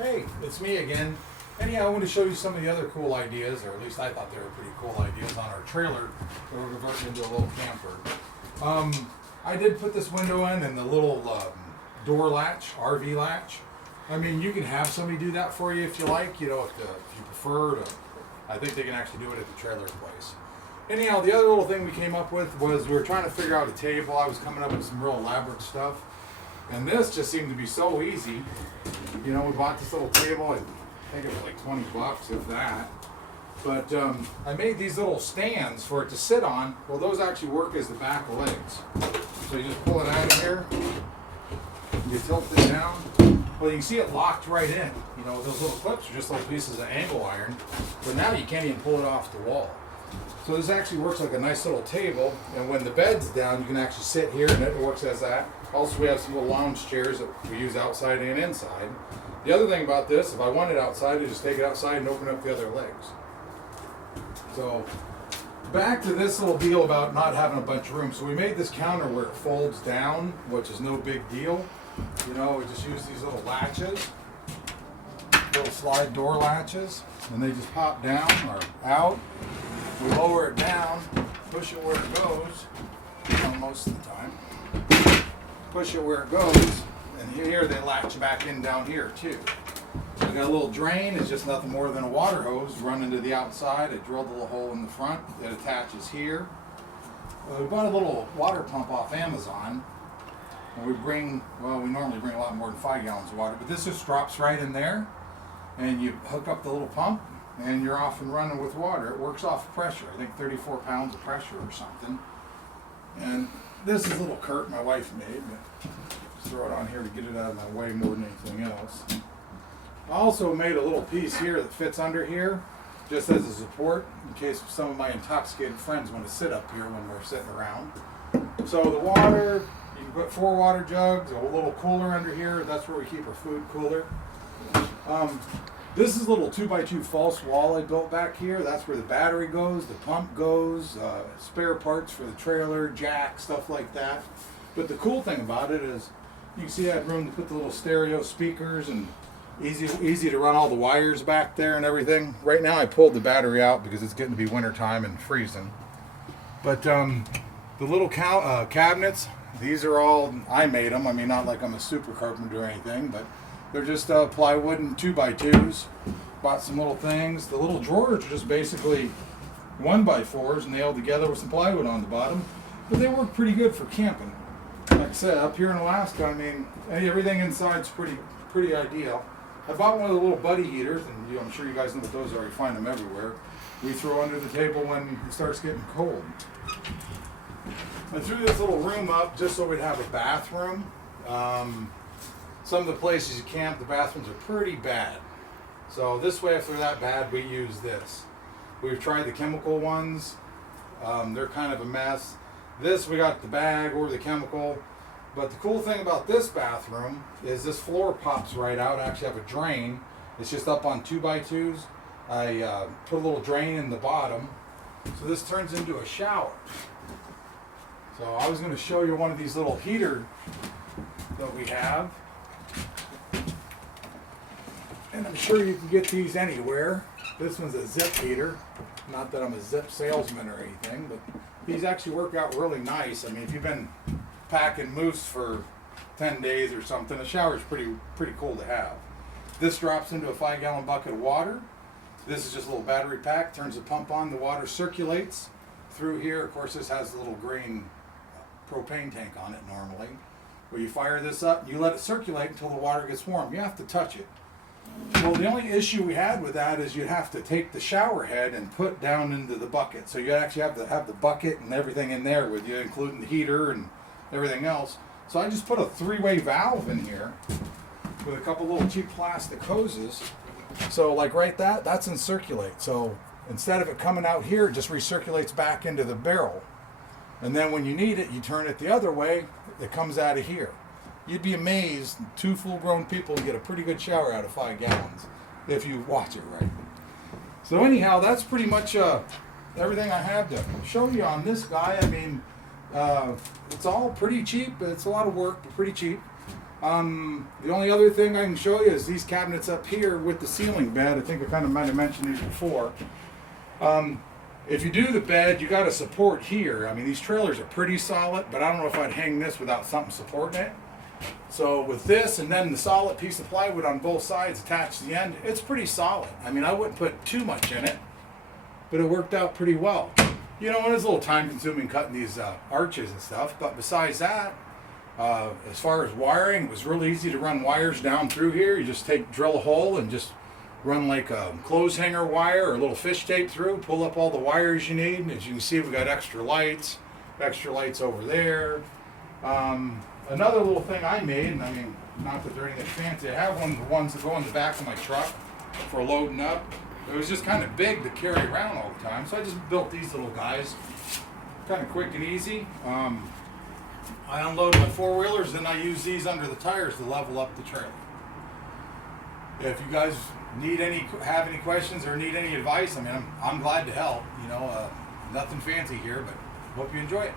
Hey, it's me again. Anyhow, I want to show you some of the other cool ideas, or at least I thought they were pretty cool ideas on our trailer that we're converting into a little camper. I did put this window in and the little door latch, RV latch. I mean, you can have somebody do that for you if you like, if you prefer to. I think they can actually do it at the trailer place. Anyhow, the other little thing we came up with was we were trying to figure out a table. I was coming up with some real elaborate stuff. And this just seemed to be so easy. We bought this little table, I think it was like 20 bucks, if that. But I made these little stands for it to sit on. Well, those actually work as the back legs. So you just pull it out of here, you tilt it down. Well, you can see it locked right in. Those little clips are just little pieces of angle iron. But now you can't even pull it off the wall. So this actually works like a nice little table, and when the bed's down, you can actually sit here, and it works as that. Also, we have some little lounge chairs that we use outside and inside. The other thing about this, if I want it outside, I just take it outside and open up the other legs. So, back to this little deal about not having a bunch of room. So we made this counter where it folds down, which is no big deal. We just use these little latches, little slide door latches, and they just pop down or out. We lower it down, push it where it goes, most of the time. Push it where it goes, and here they latch back in down here too. So we got a little drain, it's just nothing more than a water hose running to the outside. I drilled a little hole in the front that attaches here. We bought a little water pump off Amazon. And we normally bring a lot more than 5 gallons of water, but this just drops right in there, and you hook up the little pump, and you're off and running with water. It works off pressure. I think 34 pounds of pressure or something. And this is a little Kurt my wife made, but just throw it on here to get it out of my way more than anything else. I also made a little piece here that fits under here, just as a support, in case some of my intoxicated friends want to sit up here when we're sitting around. So the water, you can put 4 water jugs, a little cooler under here. That's where we keep our food cooler. This is a little 2x2 false wall I built back here. That's where the battery goes, the pump goes, spare parts for the trailer, jack, stuff like that. But the cool thing about it is you can see I had room to put the little stereo speakers and easy to run all the wires back there and everything. Right now I pulled the battery out because it's getting to be winter time and freezing. But the little cabinets, these are all, I made them. I mean, not like I'm a super carpenter or anything, but they're just plywood and 2x2s. Bought some little things. The little drawers are just basically 1x4s nailed together with some plywood on the bottom. But they work pretty good for camping. Like I said, up here in Alaska, I mean, everything inside's pretty ideal. I bought one of the little buddy heaters, and I'm sure you guys know what those are. You find them everywhere. We throw under the table when it starts getting cold. I threw this little room up just so we'd have a bathroom. Some of the places you camp, the bathrooms are pretty bad. So this way, if they're that bad, we use this. We've tried the chemical ones. They're kind of a mess. This, we got the bag or the chemical. But the cool thing about this bathroom is this floor pops right out. I actually have a drain. It's just up on 2x2s. I put a little drain in the bottom. So this turns into a shower. So I was going to show you one of these little heaters that we have. And I'm sure you can get these anywhere. This one's a zip heater. Not that I'm a zip salesman or anything, but these actually work out really nice. I mean, if you've been packing moose for 10 days or something, a shower's pretty cool to have. This drops into a 5-gallon bucket of water. This is just a little battery pack. Turns the pump on. The water circulates through here. Of course, this has a little green propane tank on it normally. Where you fire this up, you let it circulate until the water gets warm. You have to touch it. Well, the only issue we had with that is you'd have to take the shower head and put down into the bucket. So you actually have to have the bucket and everything in there with you, including the heater and everything else. So I just put a 3-way valve in here with a couple little cheap plastic hoses. So like that's in circulate. So instead of it coming out here, it just recirculates back into the barrel. And then when you need it, you turn it the other way, it comes out of here. You'd be amazed, 2 full-grown people get a pretty good shower out of 5 gallons if you watch it right. So anyhow, that's pretty much everything I have to show you on this guy. I mean, it's all pretty cheap. It's a lot of work, but pretty cheap. The only other thing I can show you is these cabinets up here with the ceiling bed. I think I kind of might have mentioned these before. If you do the bed, you got to support here. I mean, these trailers are pretty solid, but I don't know if I'd hang this without something supporting it. So with this and then the solid piece of plywood on both sides attached to the end, it's pretty solid. I mean, I wouldn't put too much in it, but it worked out pretty well. You know, it was a little time consuming cutting these arches and stuff, but besides that, as far as wiring, it was really easy to run wires down through here. You just drill a hole and just run like a clothes hanger wire or a little fish tape through, pull up all the wires you need. And as you can see, we got extra lights over there. Another little thing I made, and I mean, not that they're anything fancy, I have one of the ones that go on the back of my truck for loading up. It was just kind of big to carry around all the time, so I just built these little guys. Kind of quick and easy. I unload my four-wheelers, then I use these under the tires to level up the trailer. If you guys have any questions or need any advice, I mean, I'm glad to help. You know, nothing fancy here, but hope you enjoy it.